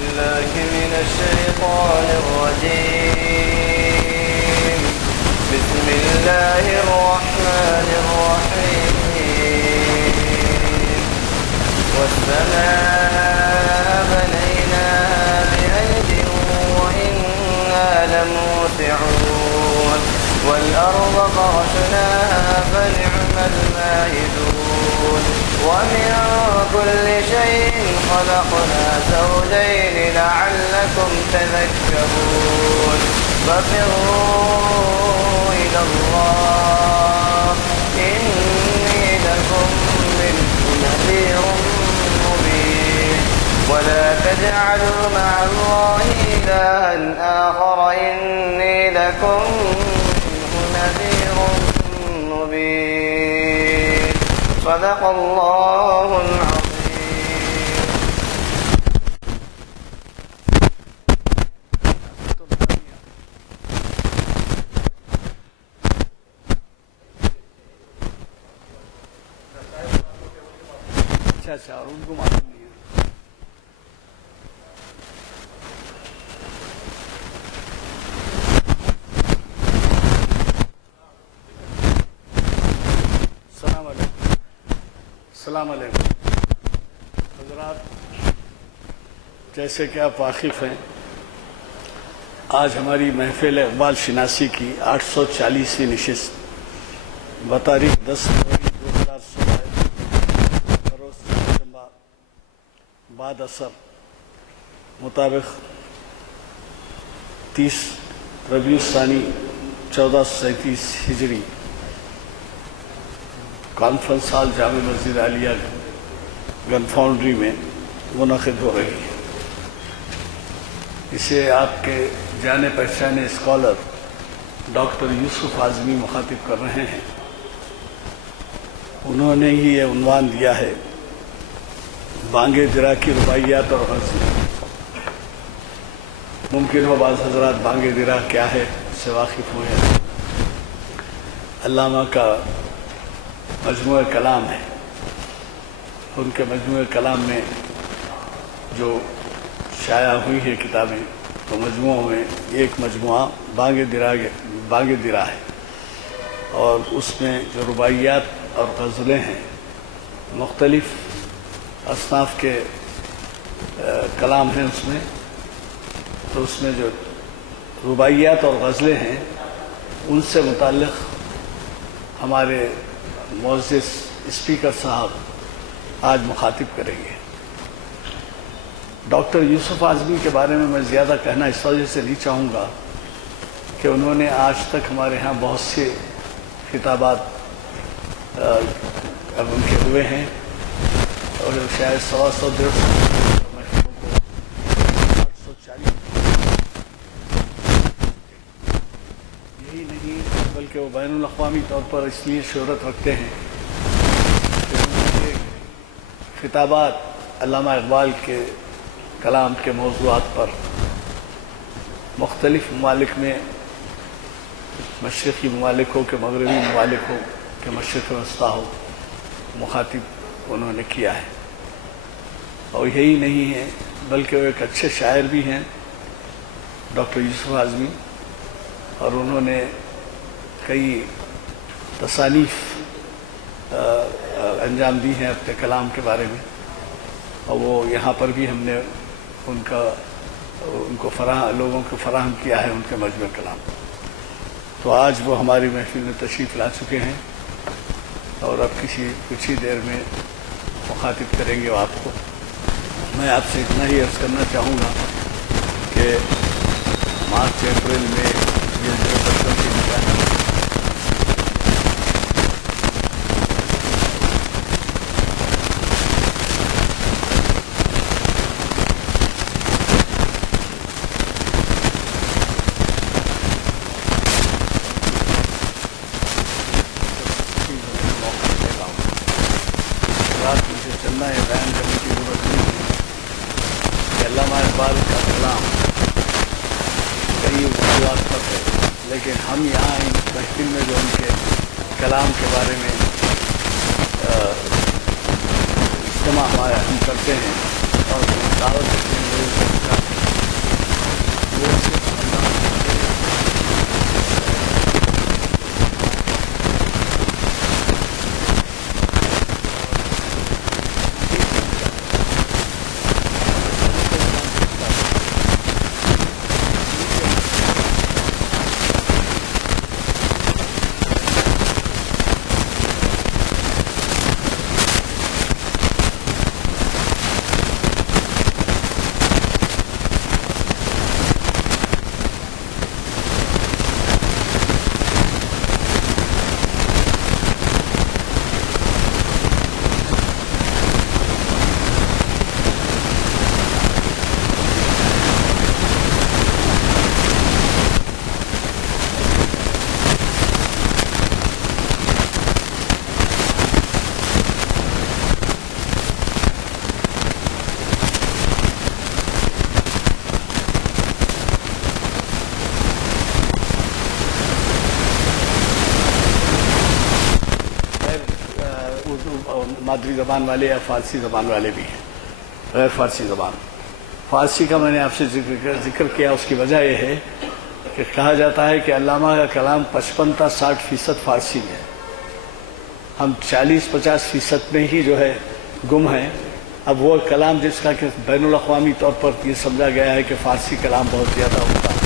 بالله من الشيطان الرجيم. بسم الله الرحمن الرحيم. والسماء بنيناها بأيد وإنا لموسعون. والأرض فرشناها فنعم الماهدون. ومن كل شيء خلقنا زوجين لعلكم تذكرون. ففروا إلى الله إني لكم منه نذير مبين. ولا تجعلوا مع الله إلها آخر إني لكم منه نذير مبين. صدق الله العظيم. اچھا اور ان کو معلوم نہیں ہے. السلام علیکم. السلام علیکم حضرات. جیسے کہ آپ واقف ہیں، آج ہماری محفل اقبال شناسی کی 840ویں نشست بتاریخ 10/2016 بروز چہارشنبہ بعد اثر مطابق 30 ربیع الثانی 1437 ہجری کانفرنس ہال جامع مسجد عالیہ گن فاؤنڈری میں منعقد ہو رہی ہے. اسے آپ کے جانے پہچانے اسکالر ڈاکٹر یوسف اعظمی مخاطب کر رہے ہیں. انہوں نے ہی یہ عنوان دیا ہے، بانگ درا کی رباعیات اور غزل. ممکن ہو بعض حضرات بانگ درا کیا ہے اس سے واقف ہوئے ہیں. علامہ کا مجموعہ کلام ہے. ان کے مجموعہ کلام میں جو شائع ہوئی ہے کتابیں، تو مجموعوں میں ایک مجموعہ بانگ درا ہے، اور اس میں جو رباعیات اور غزلیں ہیں، مختلف اصناف کے کلام ہیں اس میں. تو اس میں جو رباعیات اور غزلیں ہیں ان سے متعلق ہمارے معزز اسپیکر صاحب آج مخاطب کریں گے. ڈاکٹر یوسف اعظمی کے بارے میں میں زیادہ کہنا اس وجہ سے نہیں چاہوں گا کہ انہوں نے آج تک ہمارے ہاں بہت سے خطابات اب ان کے ہوئے ہیں، اور شاید 125 یہی نہیں بلکہ وہ بین الاقوامی طور پر اس لیے شہرت رکھتے ہیں کہ ان کے خطابات علامہ اقبال کے کلام کے موضوعات پر مختلف ممالک میں، مشرقی ممالک ہو کہ مغربی ممالک ہو کہ مشرق وسطیٰ ہو، مخاطب انہوں نے کیا ہے. اور یہی نہیں ہے بلکہ وہ ایک اچھے شاعر بھی ہیں ڈاکٹر یوسف اعظمی، اور انہوں نے کئی تصانیف انجام دی ہیں اپنے کلام کے بارے میں، اور وہ یہاں پر بھی ہم نے ان کو لوگوں کو فراہم کیا ہے ان کے مجموعہ کلام. تو آج وہ ہماری محفل میں تشریف لا چکے ہیں، اور اب کچھ ہی دیر میں مخاطب کریں گے آپ کو. میں آپ سے اتنا ہی عرض کرنا چاہوں گا کہ مارچ اپریل میں یہ جو بچوں کی نگاہ چلنا ہے، بیان کرنے کی ضرورت نہیں ہے کہ علامہ اقبال کا کلام کئی موضوعات پر ہے، لیکن ہم یہاں ان محفل میں جو ان کے کلام کے بارے میں اجتماع ہم کرتے ہیں اور دعوت دیتے ہیں لوگوں کو مادری زبان والے یا فارسی زبان والے بھی ہیں، غیر فارسی زبان. فارسی کا میں نے آپ سے ذکر کیا، اس کی وجہ یہ ہے کہ کہا جاتا ہے کہ علامہ کا کلام 55-60% فارسی میں ہے، ہم 40-50% میں ہی جو ہے گم ہیں. اب وہ کلام جس کا کہ بین الاقوامی طور پر یہ سمجھا گیا ہے کہ فارسی کلام بہت زیادہ ہوتا ہے.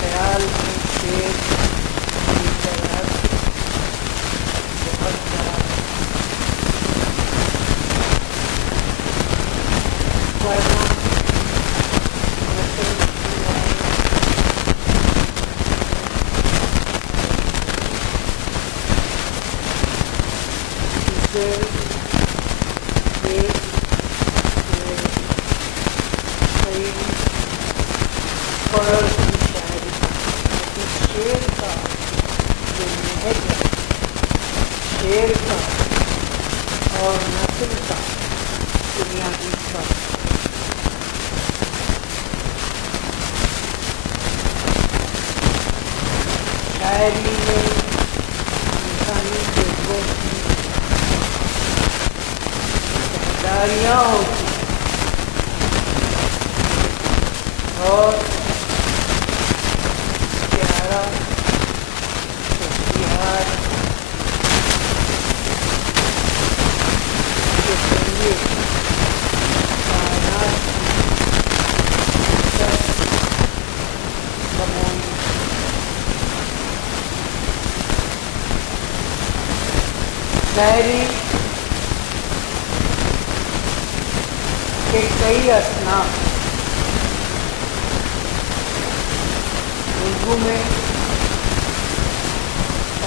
خیال میں شیر کی طرح بہت بڑا شیر کا اور نسل کا بنیادی فرق شاعری میں انسانی جذبوں کی شاہداریاں ہوتی اور پیارا تشریحات کے ذریعے کائنات شاعری کے کئی اصناف اردو میں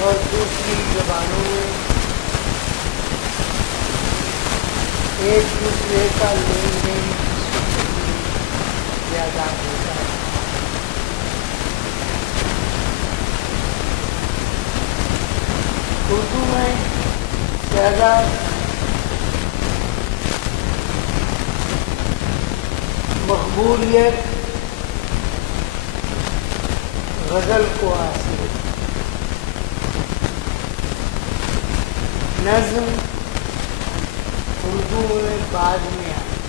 اور دوسری زبانوں میں ایک دوسرے کا لین دین زیادہ ہوتا ہے. اردو میں زیادہ مقبولیت غزل کو حاصل ہے. نظم اردو میں بعد میں آئی.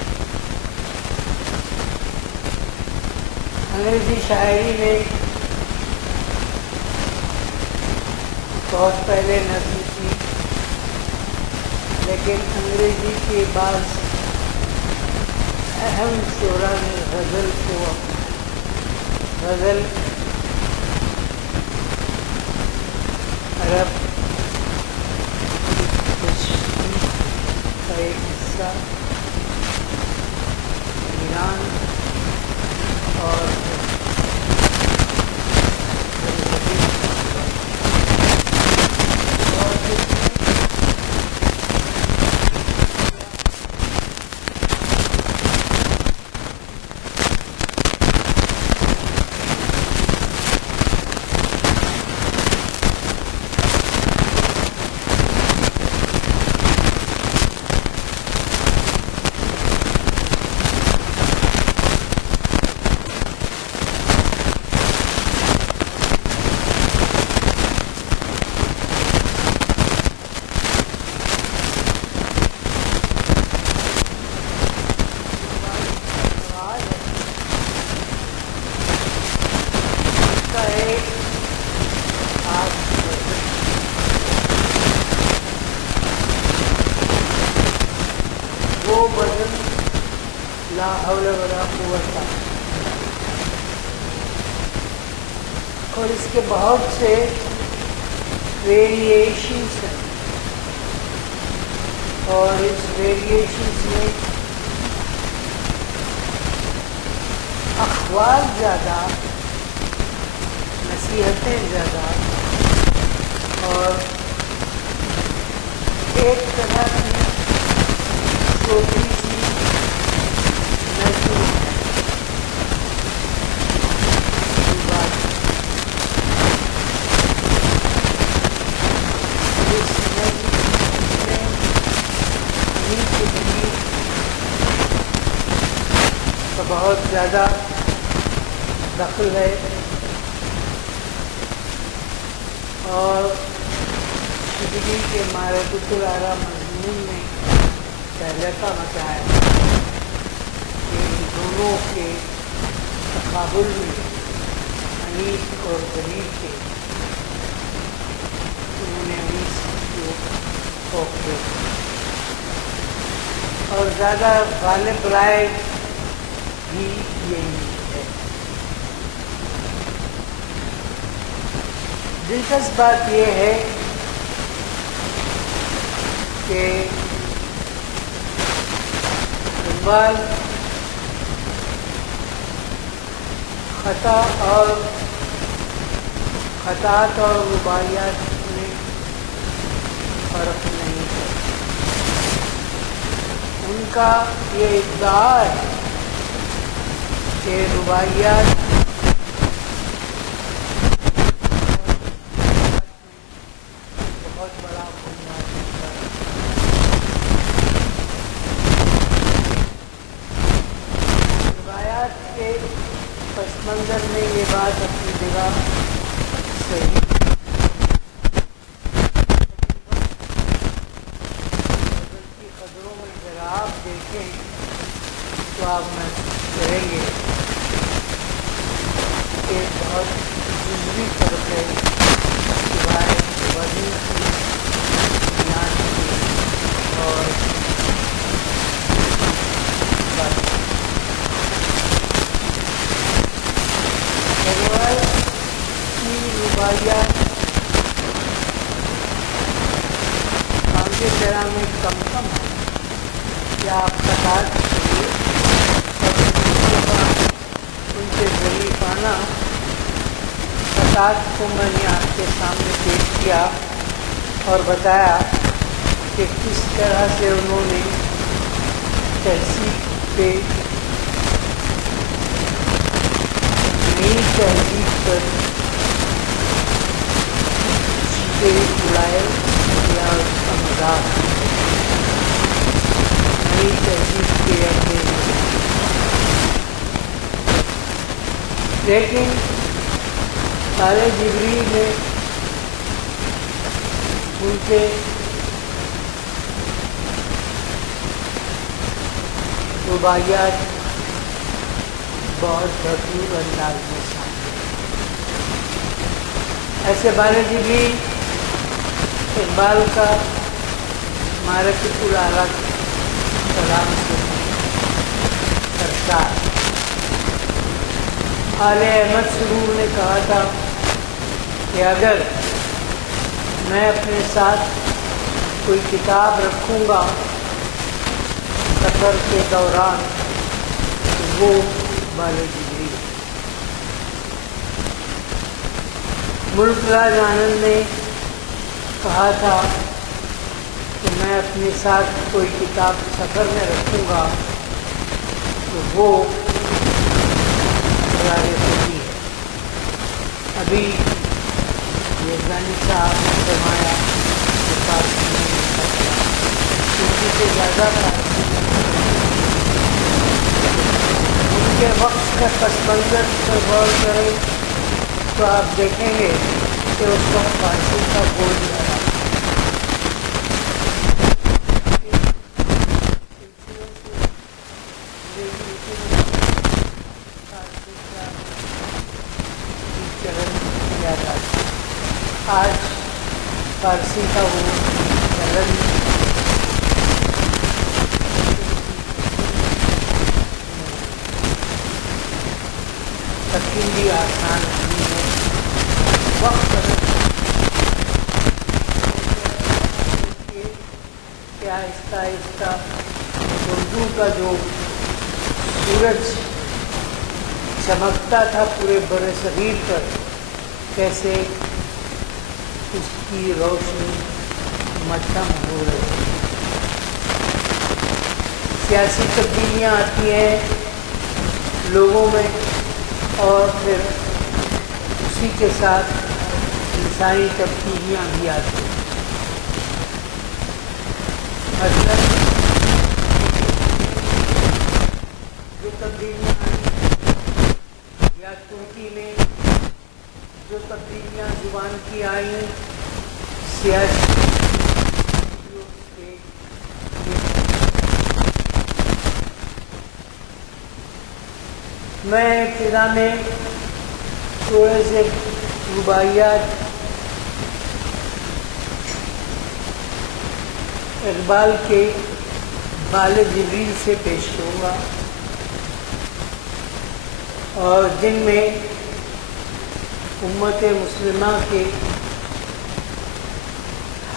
انگریزی شاعری میں بہت پہلے نظم تھی، لیکن انگریزی کے بعد اہم شعراء نے غزل کو غزل عرب کا ایک حصہ ایران اور وہ وزن لا حول ولا قوت، اور اس کے بہت سے ویریشنس ہیں، اور اس ویریشنس میں اخبار زیادہ، نصیحتیں زیادہ، اور ایک طرح کی چھوٹی سی نظم ہے بات، اس نظم میں نیچے زمین کا بہت زیادہ دخل ہے، اور شبلی کے معرفت الآراء مضمون میں پہلے کا بتایا کہ ان دونوں کے تقابل میں انیس اور غریب کے انہوں نے انیس کو فوقیت، اور زیادہ غالب رائے بھی یہی ہے۔ دلچسپ بات یہ ہے کہ اقبال خطاط اور رباعیات میں فرق نہیں ہے، ان کا یہ ادعا ہے کہ رباعیات بہت بڑا بنیاد ہوتا ہے۔ روایات کے پس منظر میں یہ بات اپنی جگہ صحیح، کی قدروں میں اگر آپ دیکھیں تو آپ محسوس کریں گے کہ بہت جزوی فرق ہے سوائے وزن کی، بیان کی اور بات۔ اقبال کی رباعیات آگے طرح میں کم کم ہے، کیا آپ خطاط کریے اور ان کے ظریفانہ خطاط کو میں نے آپ کے سامنے پیش کیا اور بتایا کہ کس طرح سے انہوں نے تہذیب پہ نئی تہذیب پر چھیٹے اڑائے یا اس کا مذاق نئی تہذیب کے اڈے میں، لیکن سارے جبری میں ان کے رباعیات بہت بھرپور انداز میں سامنے، ایسے بالجی بھی اقبال کا معرفت الآراء کلام سے سرشار آل احمد سرور نے کہا تھا کہ اگر میں اپنے ساتھ کوئی کتاب رکھوں گا سفر کے دوران وہ بال جبریل۔ ملک راج آنند نے کہا تھا کہ میں اپنے ساتھ کوئی کتاب سفر میں رکھوں گا تو وہ اسرار خفی ہے۔ ابھی یزدانی صاحب نے فرمایا کہ فارسی میں لکھا تھا، اسی سے زیادہ فارسی ان کے وقت کا پس منظر پر غور کریں تو آپ دیکھیں گے کہ اس وقت فارسی کا بول رہا آج فارسی کا وہ چلن تبدیلی آسان نہیں ہے، وقت کہ آہستہ آہستہ اردو کا جو سورج چمکتا تھا پورے بر صغیر پر، کیسے اس کی روشنی مٹھم ہو رہی ہے۔ سیاسی تبدیلیاں آتی ہیں لوگوں میں اور پھر اسی کے ساتھ انسانی تبدیلیاں بھی آتی ہیں۔ مثلاً جو تبدیلیاں آئیں یا ترکی میں جو تبدیلیاں زبان کی آئیں، سیاسی میں ابتدا میں تھوڑے سے رباعیات اقبال کے بال جبریل سے پیش کروں گا، اور جن میں امت مسلمہ کے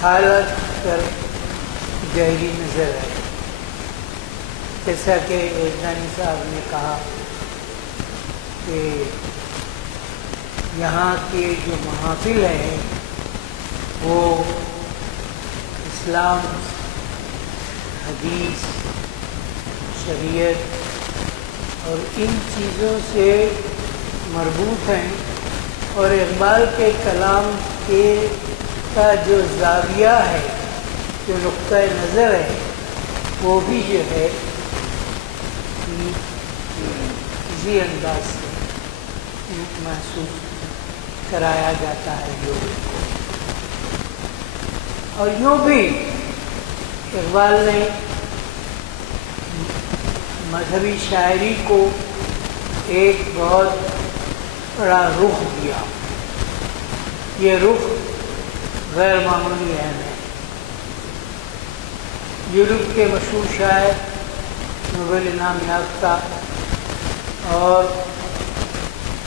حالت پر گہری نظر ہے۔ جیسا کہ یزدانی صاحب نے کہا کہ یہاں کے جو محافل ہیں وہ اسلام، حدیث، شریعت اور ان چیزوں سے مربوط ہیں، اور اقبال کے کلام کا جو زاویہ ہے، جو نقطۂ نظر ہے، وہ بھی جو ہے اسی انداز سے محسوس کرایا جاتا ہے لوگوں کو۔ اور یوں بھی اقبال نے مذہبی شاعری کو ایک بہت بڑا رخ دیا۔ یہ رخ غیر معمولی اہم ہے۔ یورپ کے مشہور شاعر، نوبل انعام یافتہ اور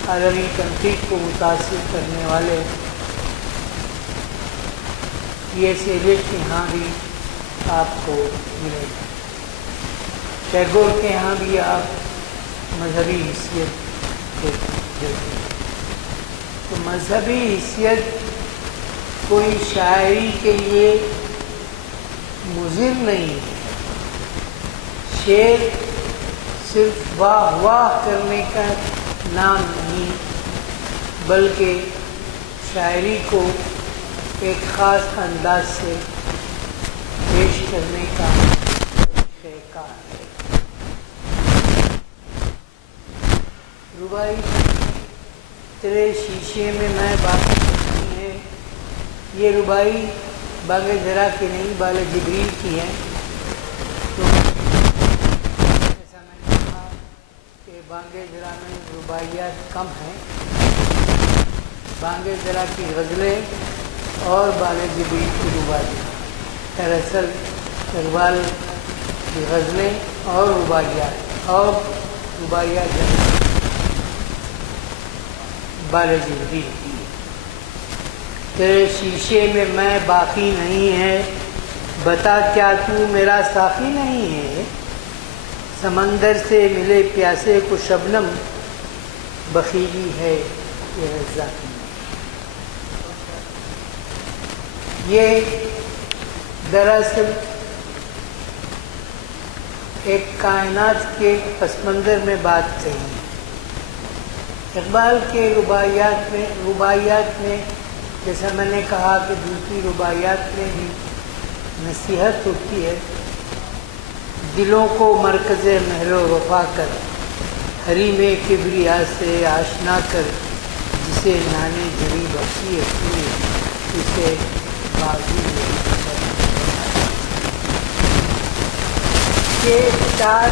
عالمی تنقید کو متاثر کرنے والے یہ ایلیٹ کے یہاں بھی آپ کو ملے گا۔ ٹیگور کے یہاں بھی آپ مذہبی حیثیت دیکھتے ہیں۔ تو مذہبی حیثیت کوئی شاعری کے لیے مضر نہیں ہے۔ شعر صرف واہ واہ کرنے کا نام نہیں، بلکہ شاعری کو ایک خاص انداز سے پیش کرنے کا طریقہ ہے۔ رباعی تیرے شیشے میں میں باقی نہیں ہے، یہ رباعی باغ ذرا کی نہیں، بال جبریل کی ہے۔ تو ایسا میں نے کہا کہ باغ ذرا میں رباعیات کم ہیں، باغ ذرا کی غزلیں اور بال جبریل کی رباعیات۔ دراصل اقبال کی غزلیں اور رباعیات بال جبریل کی۔ تیرے شیشے میں باقی نہیں ہے، بتا کیا تو میرا ساقی نہیں ہے، سمندر سے ملے پیاسے کو شبنم، بخیلی ہے یہ ذاتی۔ یہ دراصل ایک کائنات کے پس منظر میں بات کہی ہے۔ اقبال کے رباعیات میں جیسا میں نے کہا کہ دوسری رباعیات میں بھی نصیحت ہوتی ہے، دلوں کو مرکز مہر و وفا کر، حریم کبریا سے آشنا کر، جسے نانے جڑی بخشی ہے اسے بازی کے چار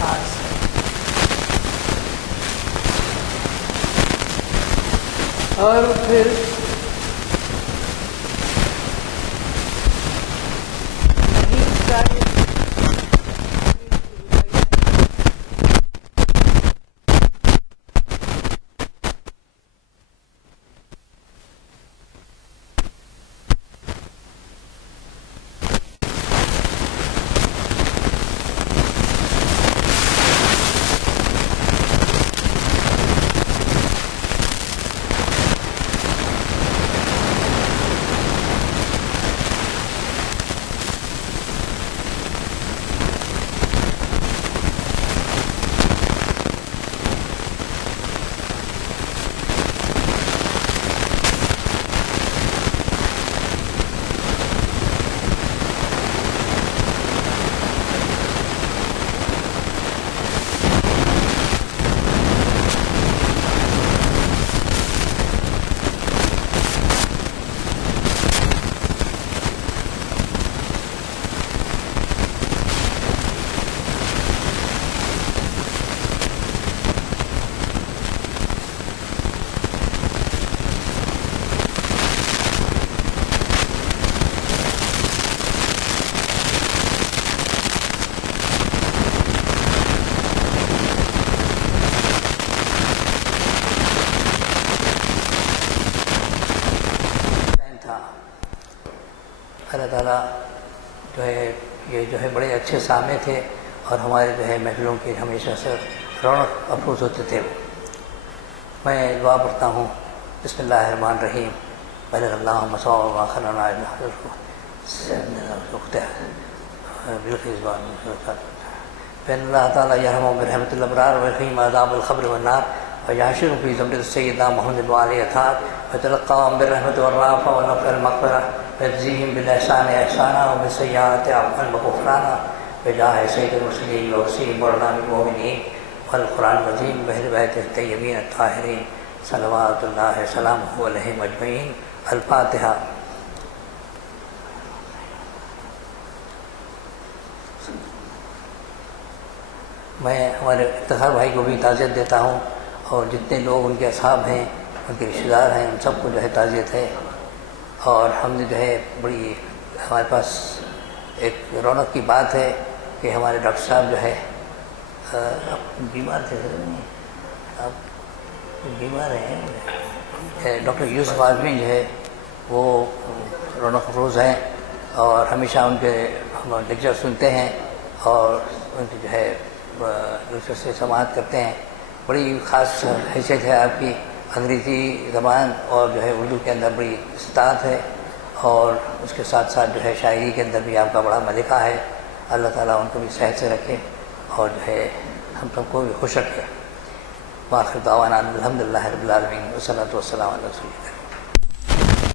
خاص ہے۔ اور پھر اللہ تعالیٰ جو ہے یہ جو ہے بڑے اچھے سامع تھے اور ہمارے جو ہے محفلوں کی ہمیشہ سے رونق افروز ہوتے تھے۔ میں دعا پڑھتا ہوں، بسم اللہ الرحمن الرحیم، بلغ اللہ مساو ما خلنا فإن اللہ تعالیٰ یرحم برحمۃ الابرار ویقیم عذاب القبر والنار ویحشرهم فی زمرۃ سیدنا محمد وآلہ اطہار ویتلقاهم بالرحمۃ والرأفۃ والنفع والمغفرۃ ویجزیہم بالإحسان احسانا وبالسیئات عفوا وغفرانا بجاہ سید المرسلین ووسیع مولانا المؤمنین والقرآن العظیم بہر بیت الطیبین الطاہرین صلوات اللہ سلامہ علیہم اجمعین۔ الفاتحہ۔ میں ہمارے افتخار بھائی کو بھی تعزیت دیتا ہوں اور جتنے لوگ ان کے اصحاب ہیں، ان کے رشتہ دار ہیں، ان سب کو جو ہے تعزیت ہے۔ اور ہم نے جو ہے بڑی ہمارے پاس ایک رونق کی بات ہے کہ ہمارے ڈاکٹر صاحب جو ہے بیمار تھے، آپ بیمار ہیں، ڈاکٹر یوسف اعظمی جو ہے وہ رونق افروز ہیں اور ہمیشہ ان کے ہم لیکچر سنتے ہیں اور ان کی جو ہے دوسرے سے سماعت کرتے ہیں۔ بڑی خاص حیثیت ہے آپ کی، انگریزی زبان اور جو ہے اردو کے اندر بڑی استطاعت ہے اور اس کے ساتھ ساتھ جو ہے شاعری کے اندر بھی آپ کا بڑا ملکہ ہے۔ اللہ تعالیٰ ان کو بھی صحت سے رکھے اور جو ہے ہم سب کو بھی خوش رکھے۔ وآخر دعوانا الحمد للہ رب العالمین والصلاۃ والسلام علی رسول اللہ۔